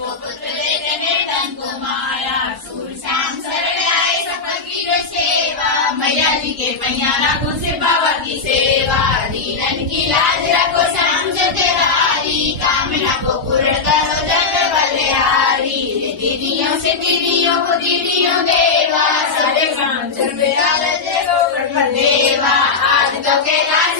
वो पुत्र दे तेने तन को माया सूर शाम सरयाए सफल की जो सेवा मैया जी के पैया रखो से बाबा की सेवा दीनन की लाज रखो शाम जो तेहारी कामना को पूर्ण करो जग बलिहारी दीदियों से दीदियों को दीदियों देवा सबे शाम चल देवा आज तो के लाज